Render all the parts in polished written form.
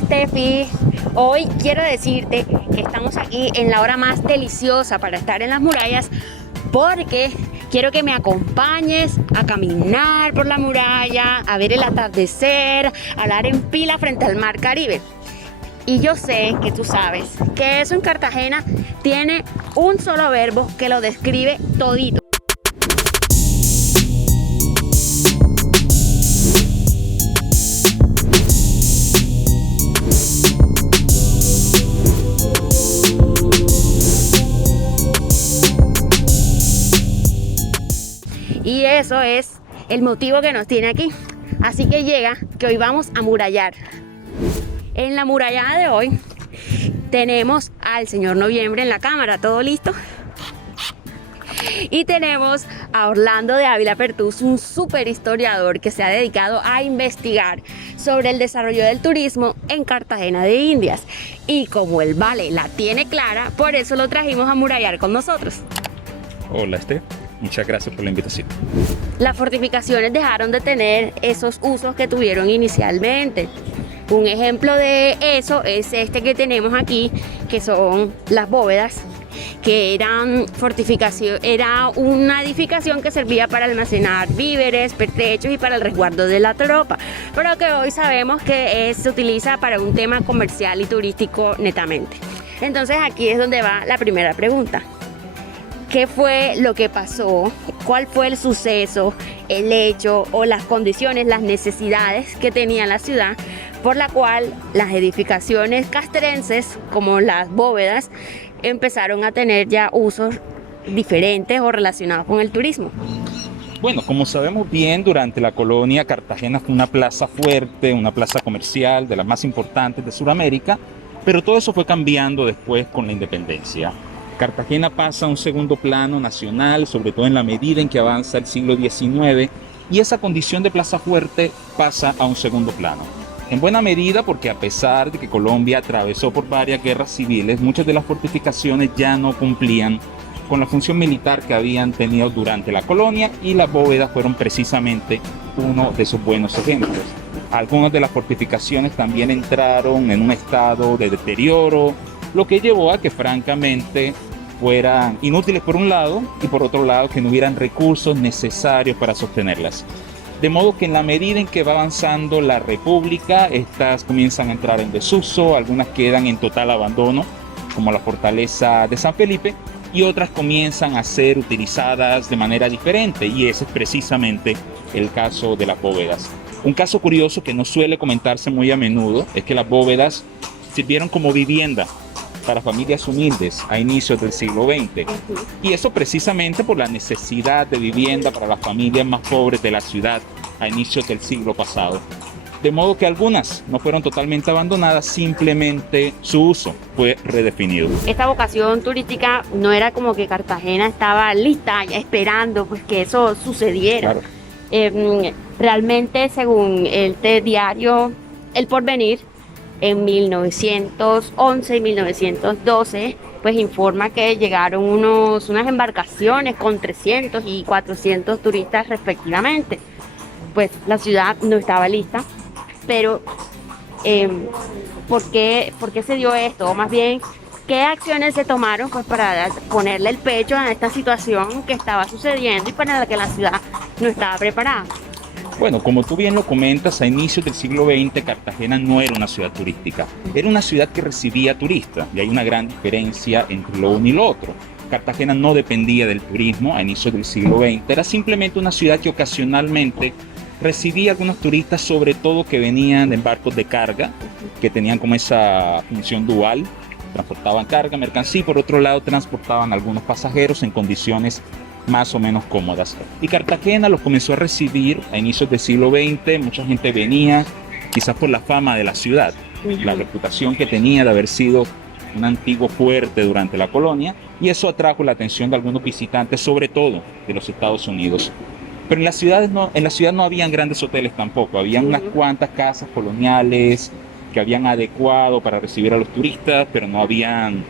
Steffi. Hoy quiero decirte que estamos aquí en la hora más deliciosa para estar en las murallas porque quiero que me acompañes a caminar por la muralla, a ver el atardecer, a hablar en pila frente al mar Caribe. Y yo sé que tú sabes que eso en Cartagena tiene un solo verbo que lo describe todito. Y eso es el motivo que nos tiene aquí. Así que llega que hoy vamos a murallar. En la murallada de hoy tenemos al señor Noviembre en la cámara, ¿todo listo? Y tenemos a Orlando de Ávila Pertús, un súper historiador que se ha dedicado a investigar sobre el desarrollo del turismo en Cartagena de Indias. Y como el Vale la tiene clara, por eso lo trajimos a murallar con nosotros. Hola, muchas gracias por la invitación. Las fortificaciones dejaron de tener esos usos que tuvieron inicialmente. Un ejemplo de eso es este que tenemos aquí, que son las bóvedas, que eran fortificación, era una edificación que servía para almacenar víveres, pertrechos y para el resguardo de la tropa, pero que hoy sabemos que se utiliza para un tema comercial y turístico netamente. Entonces aquí es donde va la primera pregunta. ¿Qué fue lo que pasó? ¿Cuál fue el suceso, el hecho o las condiciones, las necesidades que tenía la ciudad por la cual las edificaciones castrenses, como las bóvedas, empezaron a tener ya usos diferentes o relacionados con el turismo? Bueno, como sabemos bien, durante la colonia Cartagena fue una plaza fuerte, una plaza comercial de las más importantes de Sudamérica, pero todo eso fue cambiando después con la independencia. Cartagena pasa a un segundo plano nacional, sobre todo en la medida en que avanza el siglo XIX, y esa condición de plaza fuerte pasa a un segundo plano. En buena medida porque a pesar de que Colombia atravesó por varias guerras civiles, muchas de las fortificaciones ya no cumplían con la función militar que habían tenido durante la colonia, y las bóvedas fueron precisamente uno de esos buenos ejemplos. Algunas de las fortificaciones también entraron en un estado de deterioro, lo que llevó a que francamente fueran inútiles por un lado y por otro lado que no hubieran recursos necesarios para sostenerlas. De modo que en la medida en que va avanzando la República, estas comienzan a entrar en desuso, algunas quedan en total abandono, como la fortaleza de San Felipe, y otras comienzan a ser utilizadas de manera diferente, y ese es precisamente el caso de las bóvedas. Un caso curioso que no suele comentarse muy a menudo es que las bóvedas sirvieron como vivienda para familias humildes a inicios del siglo XX. Y eso precisamente por la necesidad de vivienda para las familias más pobres de la ciudad a inicios del siglo pasado. De modo que algunas no fueron totalmente abandonadas, simplemente su uso fue redefinido. Esta vocación turística no era como que Cartagena estaba lista ya esperando pues que eso sucediera. Claro. Realmente, según el diario El Porvenir, en 1911 y 1912, pues informa que llegaron unas embarcaciones con 300 y 400 turistas respectivamente. Pues la ciudad no estaba lista, pero ¿por qué se dio esto? O más bien, ¿qué acciones se tomaron pues para ponerle el pecho a esta situación que estaba sucediendo y para la que la ciudad no estaba preparada? Bueno, como tú bien lo comentas, a inicios del siglo XX Cartagena no era una ciudad turística, era una ciudad que recibía turistas, y hay una gran diferencia entre lo uno y lo otro. Cartagena no dependía del turismo a inicios del siglo XX, era simplemente una ciudad que ocasionalmente recibía algunos turistas, sobre todo que venían en barcos de carga, que tenían como esa función dual, transportaban carga, mercancía, y por otro lado transportaban a algunos pasajeros en condiciones más o menos cómodas. Y Cartagena los comenzó a recibir a inicios del siglo XX, mucha gente venía, quizás por la fama de la ciudad, la reputación que tenía de haber sido un antiguo fuerte durante la colonia, y eso atrajo la atención de algunos visitantes, sobre todo de los Estados Unidos. Pero en la ciudad no habían grandes hoteles tampoco, habían unas cuantas casas coloniales que habían adecuado para recibir a los turistas, pero no habían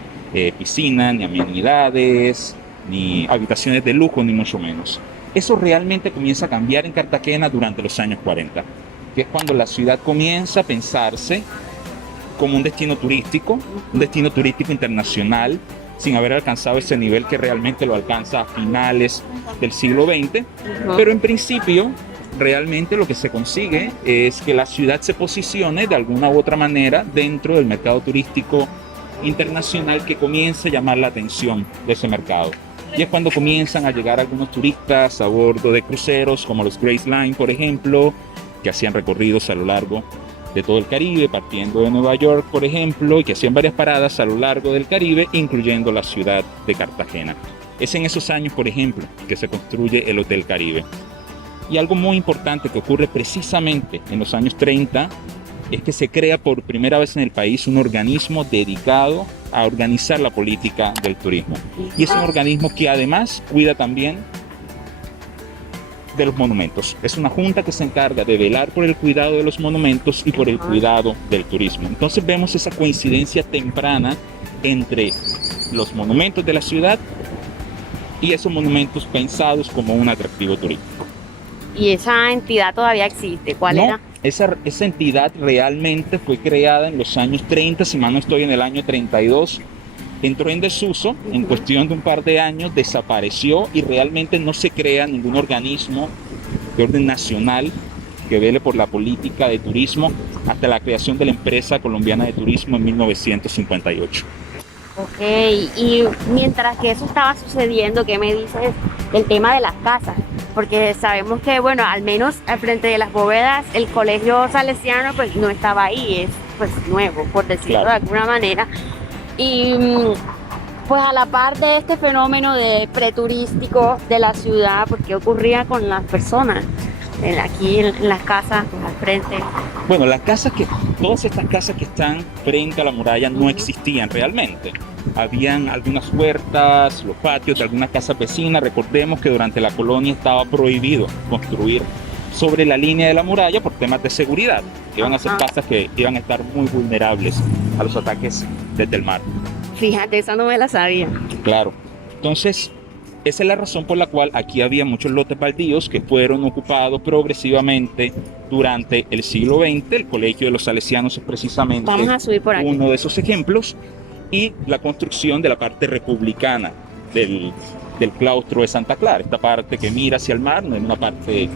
piscinas, ni amenidades, ni habitaciones de lujo, ni mucho menos. Eso realmente comienza a cambiar en Cartagena durante los años 40, que es cuando la ciudad comienza a pensarse como un destino turístico internacional, sin haber alcanzado ese nivel que realmente lo alcanza a finales del siglo XX. Pero en principio, realmente lo que se consigue es que la ciudad se posicione de alguna u otra manera dentro del mercado turístico internacional, que comience a llamar la atención de ese mercado. Y es cuando comienzan a llegar algunos turistas a bordo de cruceros como los Grace Line, por ejemplo, que hacían recorridos a lo largo de todo el Caribe, partiendo de Nueva York, por ejemplo, y que hacían varias paradas a lo largo del Caribe, incluyendo la ciudad de Cartagena. Es en esos años, por ejemplo, que se construye el Hotel Caribe. Y algo muy importante que ocurre precisamente en los años 30 es que se crea por primera vez en el país un organismo dedicado a organizar la política del turismo. Y es un organismo que además cuida también de los monumentos. Es una junta que se encarga de velar por el cuidado de los monumentos y por el cuidado del turismo. Entonces vemos esa coincidencia temprana entre los monumentos de la ciudad y esos monumentos pensados como un atractivo turístico. ¿Y esa entidad todavía existe? ¿Cuál No, era? esa entidad realmente fue creada en los años 30, si mal no estoy, en el año 32. Entró en desuso, en cuestión de un par de años desapareció y realmente no se crea ningún organismo de orden nacional que vele por la política de turismo hasta la creación de la empresa colombiana de turismo en 1958. Ok, y mientras que eso estaba sucediendo, ¿qué me dices del tema de las casas? Porque sabemos que, bueno, al menos al frente de las bóvedas, el colegio salesiano pues no estaba ahí, es pues nuevo, por decirlo de alguna manera. Y pues a la par de este fenómeno de preturístico de la ciudad, pues ¿qué ocurría con las personas aquí en las casas pues, al frente? Bueno, todas estas casas que están frente a la muralla no existían realmente. Habían algunas huertas, los patios de algunas casas vecinas. Recordemos que durante la colonia estaba prohibido construir sobre la línea de la muralla por temas de seguridad. Iban a ser casas que iban a estar muy vulnerables a los ataques desde el mar. Fíjate, esa no me la sabía. Claro. Entonces, esa es la razón por la cual aquí había muchos lotes baldíos que fueron ocupados progresivamente durante el siglo XX. El Colegio de los Salesianos es precisamente Vamos a subir por aquí. uno de esos ejemplos. Y la construcción de la parte republicana del claustro de Santa Clara. Esta parte que mira hacia el mar, no es una parte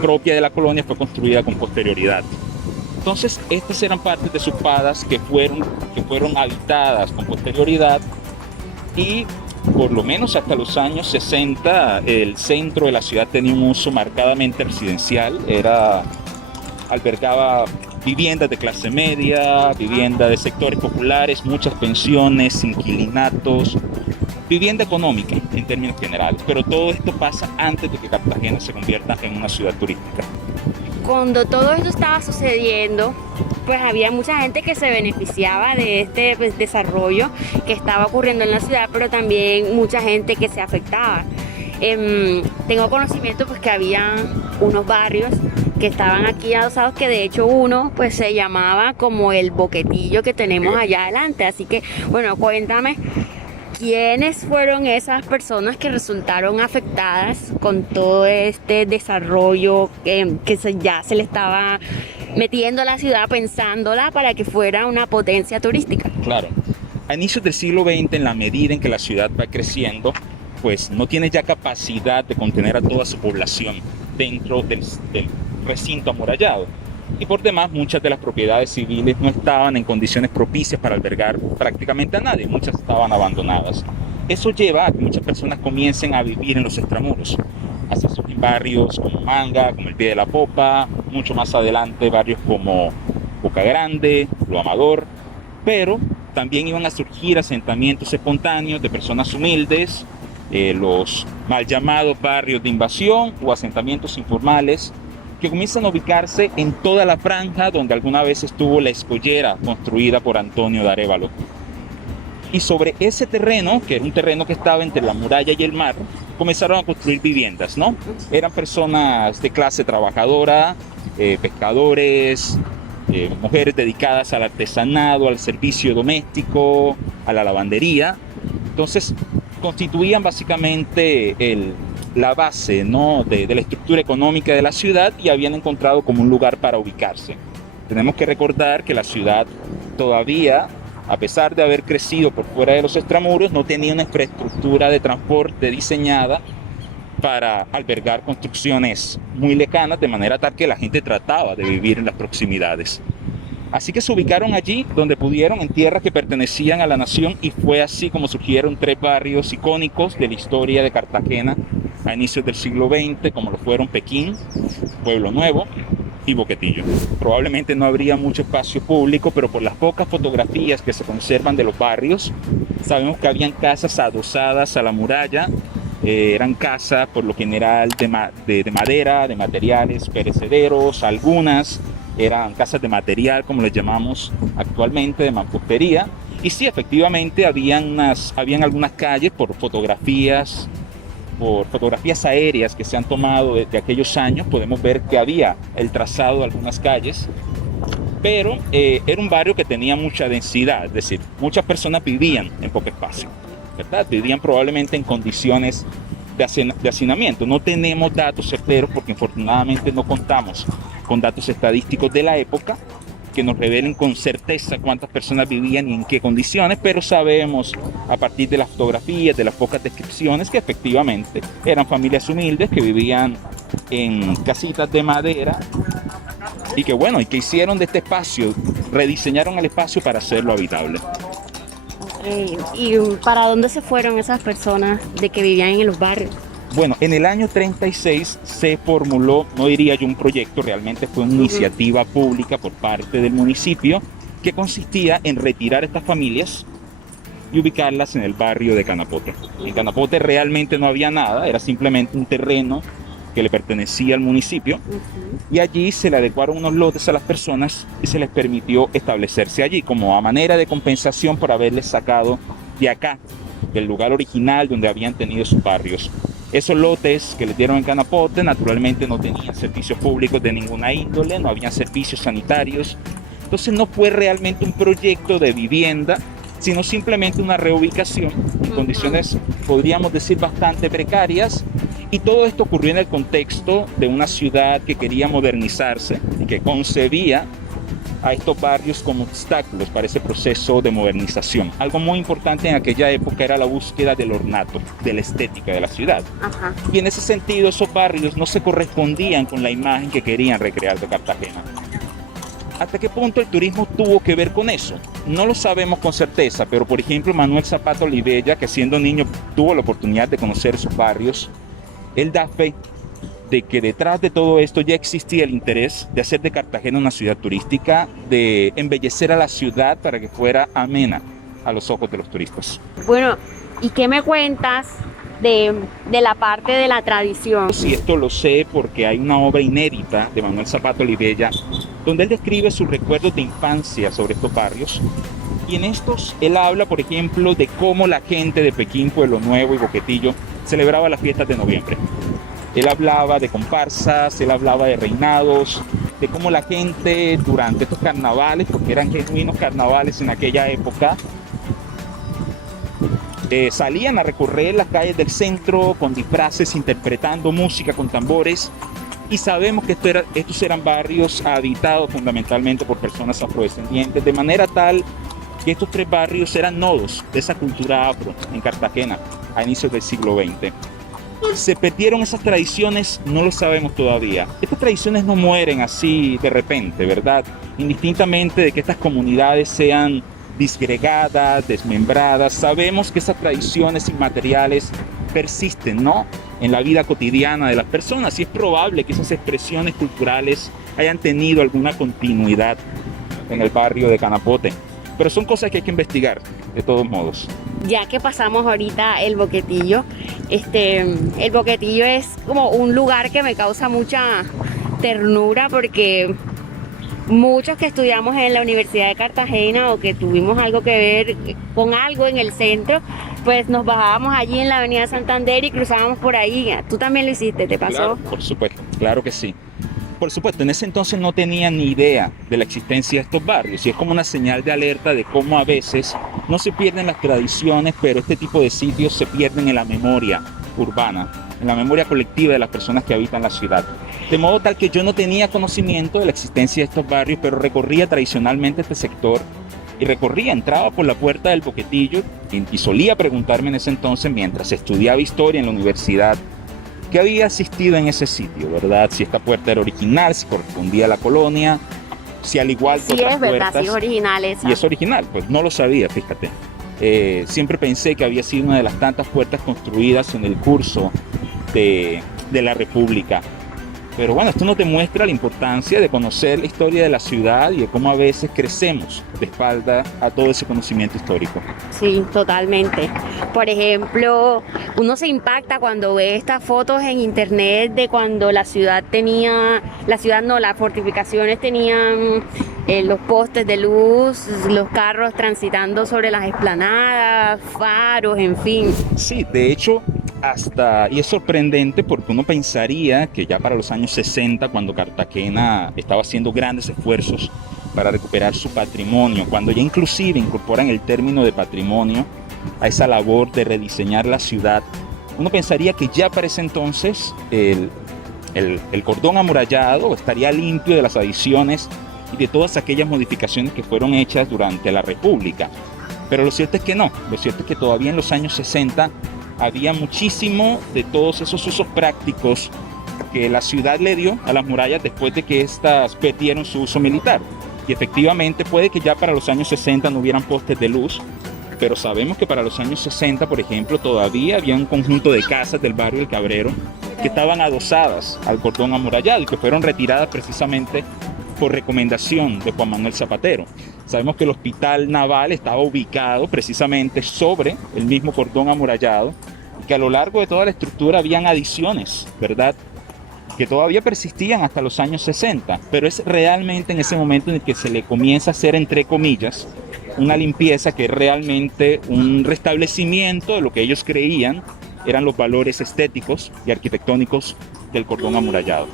propia de la colonia, fue construida con posterioridad. Entonces, estas eran partes de sus padas que fueron habitadas con posterioridad, y por lo menos hasta los años 60 el centro de la ciudad tenía un uso marcadamente residencial. Albergaba viviendas de clase media, viviendas de sectores populares, muchas pensiones, inquilinatos, vivienda económica en términos generales. Pero todo esto pasa antes de que Cartagena se convierta en una ciudad turística. Cuando todo esto estaba sucediendo, pues había mucha gente que se beneficiaba de este pues, desarrollo que estaba ocurriendo en la ciudad, pero también mucha gente que se afectaba. Tengo conocimiento pues que había unos barrios que estaban aquí adosados, que de hecho uno pues se llamaba como el Boquetillo que tenemos allá adelante. Así que bueno, cuéntame, ¿quiénes fueron esas personas que resultaron afectadas con todo este desarrollo que ya se le estaba metiendo a la ciudad, pensándola para que fuera una potencia turística? Claro, a inicios del siglo XX, en la medida en que la ciudad va creciendo, pues no tiene ya capacidad de contener a toda su población dentro del recinto amurallado. Y por demás, muchas de las propiedades civiles no estaban en condiciones propicias para albergar prácticamente a nadie, muchas estaban abandonadas. Eso lleva a que muchas personas comiencen a vivir en los extramuros, así en barrios como Manga, como el Pie de la Popa, mucho más adelante barrios como Boca Grande, Lo Amador, pero también iban a surgir asentamientos espontáneos de personas humildes, los mal llamados barrios de invasión o asentamientos informales, que comienzan a ubicarse en toda la franja donde alguna vez estuvo la escollera construida por Antonio de Arévalo. Y sobre ese terreno, que era un terreno que estaba entre la muralla y el mar, comenzaron a construir viviendas, ¿no? Eran personas de clase trabajadora, pescadores, mujeres dedicadas al artesanado, al servicio doméstico, a la lavandería. Entonces, constituían básicamente la base, ¿no? de la estructura económica de la ciudad, y habían encontrado como un lugar para ubicarse. Tenemos que recordar que la ciudad todavía, a pesar de haber crecido por fuera de los extramuros, no tenía una infraestructura de transporte diseñada para albergar construcciones muy lejanas, de manera tal que la gente trataba de vivir en las proximidades. Así que se ubicaron allí donde pudieron, en tierras que pertenecían a la nación, y fue así como surgieron 3 barrios icónicos de la historia de Cartagena a inicios del siglo XX, como lo fueron Pekín, Pueblo Nuevo y Boquetillo. Probablemente no habría mucho espacio público, pero por las pocas fotografías que se conservan de los barrios, sabemos que habían casas adosadas a la muralla. Eran casas por lo general de madera, de materiales perecederos, algunas eran casas de material, como les llamamos actualmente, de mampostería. Y sí, efectivamente, habían algunas calles por fotografías aéreas que se han tomado desde aquellos años. Podemos ver que había el trazado de algunas calles, pero era un barrio que tenía mucha densidad, es decir, muchas personas vivían en poco espacio, ¿verdad? Vivían probablemente en condiciones de hacinamiento. No tenemos datos certeros porque infortunadamente no contamos con datos estadísticos de la época que nos revelen con certeza cuántas personas vivían y en qué condiciones, pero sabemos a partir de las fotografías, de las pocas descripciones, que efectivamente eran familias humildes que vivían en casitas de madera y que hicieron de este espacio, rediseñaron el espacio para hacerlo habitable. ¿Y para dónde se fueron esas personas de que vivían en los barrios? Bueno, en el año 36 se formuló, no diría yo un proyecto, realmente fue una iniciativa pública por parte del municipio que consistía en retirar estas familias y ubicarlas en el barrio de Canapote. En Canapote realmente no había nada, era simplemente un terreno que le pertenecía al municipio, y allí se le adecuaron unos lotes a las personas y se les permitió establecerse allí como a manera de compensación por haberles sacado de acá, del lugar original donde habían tenido sus barrios. Esos lotes que les dieron en Canapote naturalmente no tenían servicios públicos de ninguna índole, no habían servicios sanitarios, entonces no fue realmente un proyecto de vivienda, sino simplemente una reubicación en condiciones, podríamos decir, bastante precarias. Y todo esto ocurrió en el contexto de una ciudad que quería modernizarse y que concebía a estos barrios como obstáculos para ese proceso de modernización. Algo muy importante en aquella época era la búsqueda del ornato, de la estética de la ciudad. Ajá. Y en ese sentido esos barrios no se correspondían con la imagen que querían recrear de Cartagena. ¿Hasta qué punto el turismo tuvo que ver con eso? No lo sabemos con certeza, pero por ejemplo Manuel Zapata Olivella, que siendo niño tuvo la oportunidad de conocer esos barrios, él da fe de que detrás de todo esto ya existía el interés de hacer de Cartagena una ciudad turística, de embellecer a la ciudad para que fuera amena a los ojos de los turistas. Bueno, ¿y qué me cuentas de la parte de la tradición? Sí, esto lo sé porque hay una obra inédita de Manuel Zapata Olivella donde él describe sus recuerdos de infancia sobre estos barrios, y en estos él habla, por ejemplo, de cómo la gente de Pekín, Pueblo Nuevo y Boquetillo celebraba las fiestas de noviembre. Él hablaba de comparsas, él hablaba de reinados, de cómo la gente durante estos carnavales, porque eran genuinos carnavales en aquella época, salían a recorrer las calles del centro con disfraces, interpretando música con tambores, y sabemos que estos eran barrios habitados fundamentalmente por personas afrodescendientes, de manera tal que estos 3 barrios eran nodos de esa cultura afro en Cartagena a inicios del siglo XX. ¿Se perdieron esas tradiciones? No lo sabemos todavía. Estas tradiciones no mueren así de repente, ¿verdad? Indistintamente de que estas comunidades sean disgregadas, desmembradas, sabemos que esas tradiciones inmateriales persisten, ¿no?, en la vida cotidiana de las personas, y es probable que esas expresiones culturales hayan tenido alguna continuidad en el barrio de Canapote. Pero son cosas que hay que investigar, de todos modos. Ya que pasamos ahorita el Boquetillo, el Boquetillo es como un lugar que me causa mucha ternura porque muchos que estudiamos en la Universidad de Cartagena o que tuvimos algo que ver con algo en el centro, pues nos bajábamos allí en la Avenida Santander y cruzábamos por ahí. Tú también lo hiciste, ¿te pasó? Claro, por supuesto, claro que sí. Por supuesto, en ese entonces no tenía ni idea de la existencia de estos barrios, y es como una señal de alerta de cómo a veces no se pierden las tradiciones, pero este tipo de sitios se pierden en la memoria urbana, en la memoria colectiva de las personas que habitan la ciudad. De modo tal que yo no tenía conocimiento de la existencia de estos barrios, pero recorría tradicionalmente este sector y recorría, entraba por la puerta del Boquetillo y solía preguntarme en ese entonces, mientras estudiaba historia en la universidad, qué había asistido en ese sitio, ¿verdad? Si esta puerta era original, si correspondía a la colonia, si al igual que Sí, otras es verdad, puertas, sí es original esa. y es original, pues no lo sabía, fíjate. Siempre pensé que había sido una de las tantas puertas construidas en el curso de la República. Pero bueno, esto nos demuestra la importancia de conocer la historia de la ciudad y de cómo a veces crecemos de espalda a todo ese conocimiento histórico. Sí, totalmente. Por ejemplo, uno se impacta cuando ve estas fotos en internet de cuando las fortificaciones tenían los postes de luz, los carros transitando sobre las explanadas, faros, en fin. Sí, de hecho, y es sorprendente porque uno pensaría que ya para los años 60, cuando Cartagena estaba haciendo grandes esfuerzos para recuperar su patrimonio, cuando ya inclusive incorporan el término de patrimonio a esa labor de rediseñar la ciudad, uno pensaría que ya para ese entonces el cordón amurallado estaría limpio de las adiciones y de todas aquellas modificaciones que fueron hechas durante la República. Pero lo cierto es que no, lo cierto es que todavía en los años 60 había muchísimo de todos esos usos prácticos que la ciudad le dio a las murallas después de que éstas perdieron su uso militar. Y efectivamente puede que ya para los años 60 no hubieran postes de luz, pero sabemos que para los años 60, por ejemplo, todavía había un conjunto de casas del barrio El Cabrero que estaban adosadas al cordón amurallado y que fueron retiradas precisamente por recomendación de Juan Manuel Zapatero. Sabemos que el hospital naval estaba ubicado precisamente sobre el mismo cordón amurallado y que a lo largo de toda la estructura habían adiciones, ¿verdad?, que todavía persistían hasta los años 60, pero es realmente en ese momento en el que se le comienza a hacer, entre comillas, una limpieza que es realmente un restablecimiento de lo que ellos creían eran los valores estéticos y arquitectónicos del cordón amurallado.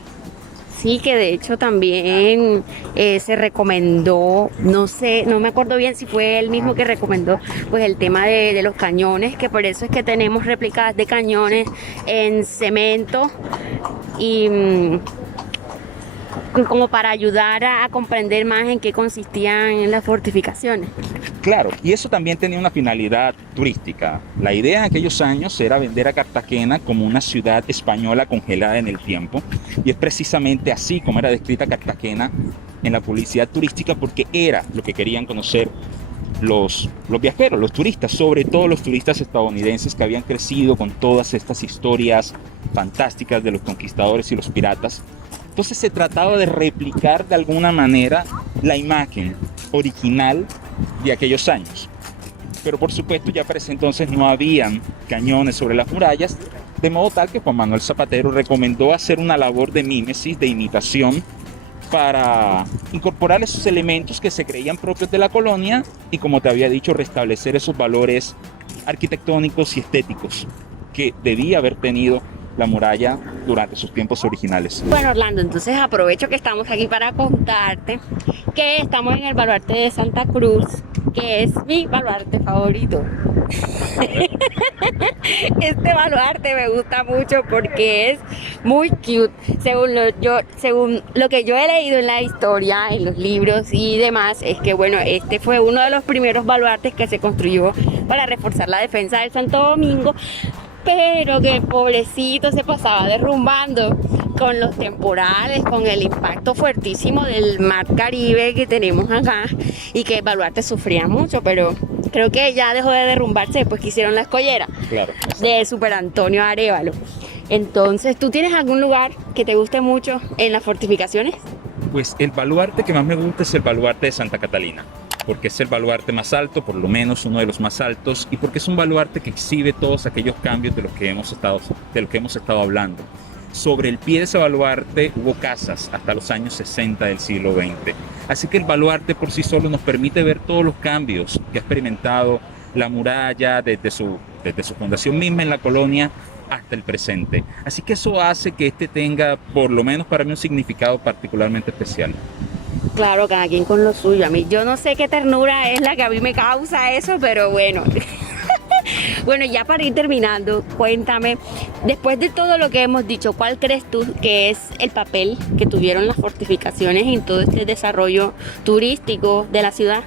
Sí, que de hecho también se recomendó, no sé, no me acuerdo bien si fue él mismo que recomendó pues el tema de los cañones, que por eso es que tenemos réplicas de cañones en cemento y como para ayudar a comprender más en qué consistían las fortificaciones. Claro, y eso también tenía una finalidad turística. La idea en aquellos años era vender a Cartagena como una ciudad española congelada en el tiempo, y es precisamente así como era descrita Cartagena en la publicidad turística, porque era lo que querían conocer los viajeros, los turistas, sobre todo los turistas estadounidenses que habían crecido con todas estas historias fantásticas de los conquistadores y los piratas. Entonces se trataba de replicar de alguna manera la imagen original de aquellos años. Pero por supuesto ya para ese entonces no habían cañones sobre las murallas, de modo tal que Juan Manuel Zapatero recomendó hacer una labor de mímesis, de imitación, para incorporar esos elementos que se creían propios de la colonia y, como te había dicho, restablecer esos valores arquitectónicos y estéticos que debía haber tenido la muralla durante sus tiempos originales. Bueno, Orlando, entonces aprovecho que estamos aquí para contarte que estamos en el baluarte de Santa Cruz, que es mi baluarte favorito. Este baluarte me gusta mucho porque es muy cute. Según lo que yo he leído en la historia, en los libros y demás, es que bueno, este fue uno de los primeros baluartes que se construyó para reforzar la defensa del Santo Domingo, pero que el pobrecito se pasaba derrumbando con los temporales, con el impacto fuertísimo del mar Caribe que tenemos acá, y que el baluarte sufría mucho, pero creo que ya dejó de derrumbarse después que hicieron la escollera. Claro, de Super Antonio Arévalo. Entonces, ¿tú tienes algún lugar que te guste mucho en las fortificaciones? Pues el baluarte que más me gusta es el baluarte de Santa Catalina, porque es el baluarte más alto, por lo menos uno de los más altos, y porque es un baluarte que exhibe todos aquellos cambios de los que hemos estado hablando. Sobre el pie de ese baluarte hubo casas hasta los años 60 del siglo XX. Así que el baluarte por sí solo nos permite ver todos los cambios que ha experimentado la muralla desde su fundación misma en la colonia hasta el presente. Así que eso hace que este tenga, por lo menos para mí, un significado particularmente especial. Claro, cada quien con lo suyo. A mí, yo no sé qué ternura es la que a mí me causa eso, pero bueno. Bueno, ya para ir terminando, cuéntame, después de todo lo que hemos dicho, ¿cuál crees tú que es el papel que tuvieron las fortificaciones en todo este desarrollo turístico de la ciudad?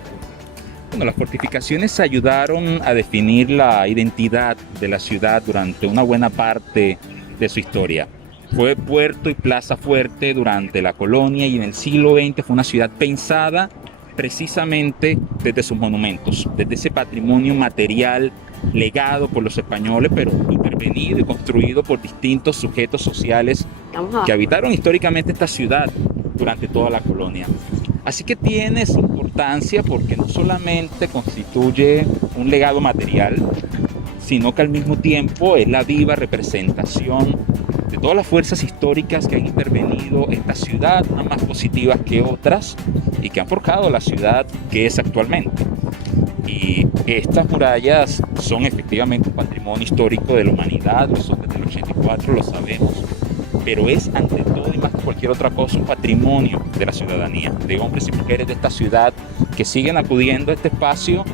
Bueno, las fortificaciones ayudaron a definir la identidad de la ciudad durante una buena parte de su historia. Fue puerto y plaza fuerte durante la colonia y en el siglo XX fue una ciudad pensada precisamente desde sus monumentos, desde ese patrimonio material legado por los españoles, pero intervenido y construido por distintos sujetos sociales que habitaron históricamente esta ciudad durante toda la colonia. Así que tiene su importancia porque no solamente constituye un legado material, sino que al mismo tiempo es la viva representación de todas las fuerzas históricas que han intervenido esta ciudad, unas más positivas que otras, y que han forjado la ciudad que es actualmente. Y estas murallas son efectivamente un patrimonio histórico de la humanidad, lo son desde el 84, lo sabemos, pero es ante todo y más que cualquier otra cosa un patrimonio de la ciudadanía, de hombres y mujeres de esta ciudad que siguen acudiendo a este espacio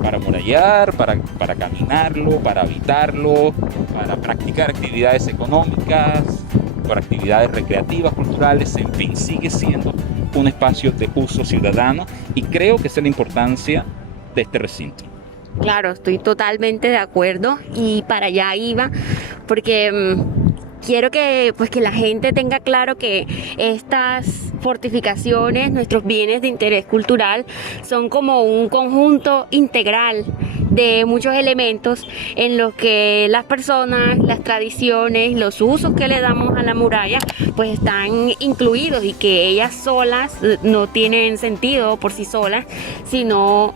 para amurallar, para caminarlo, para habitarlo, para practicar actividades económicas, por actividades recreativas, culturales, en fin, sigue siendo un espacio de uso ciudadano y creo que esa es la importancia de este recinto. Claro, estoy totalmente de acuerdo y para allá iba porque quiero que, pues, que la gente tenga claro que estas fortificaciones, nuestros bienes de interés cultural, son como un conjunto integral de muchos elementos en los que las personas, las tradiciones, los usos que le damos a la muralla, pues están incluidos y que ellas solas no tienen sentido por sí solas, sino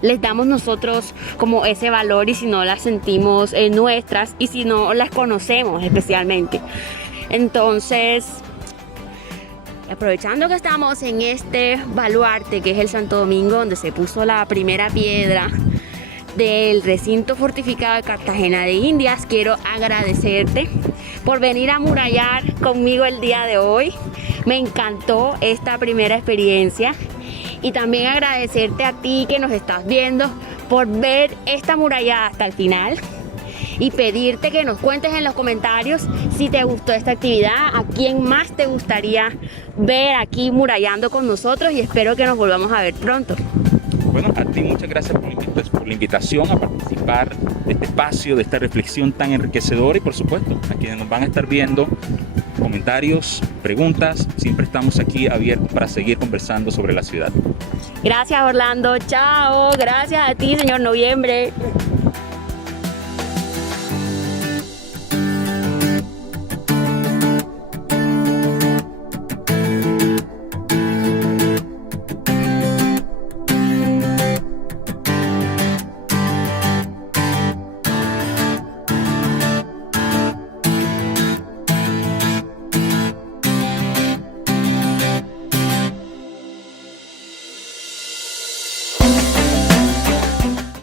les damos nosotros como ese valor y si no las sentimos nuestras y si no las conocemos especialmente. Entonces, aprovechando que estamos en este baluarte que es el Santo Domingo, donde se puso la primera piedra del recinto fortificado de Cartagena de Indias, quiero agradecerte por venir a amurallar conmigo el día de hoy. Me encantó esta primera experiencia. Y también agradecerte a ti que nos estás viendo por ver esta muralla hasta el final y pedirte que nos cuentes en los comentarios si te gustó esta actividad, a quién más te gustaría ver aquí murallando con nosotros y espero que nos volvamos a ver pronto. Bueno, a ti muchas gracias por la invitación a participar de este espacio, de esta reflexión tan enriquecedora y por supuesto a quienes nos van a estar viendo, comentarios, preguntas, siempre estamos aquí abiertos para seguir conversando sobre la ciudad. Gracias Orlando, chao, gracias a ti señor Noviembre.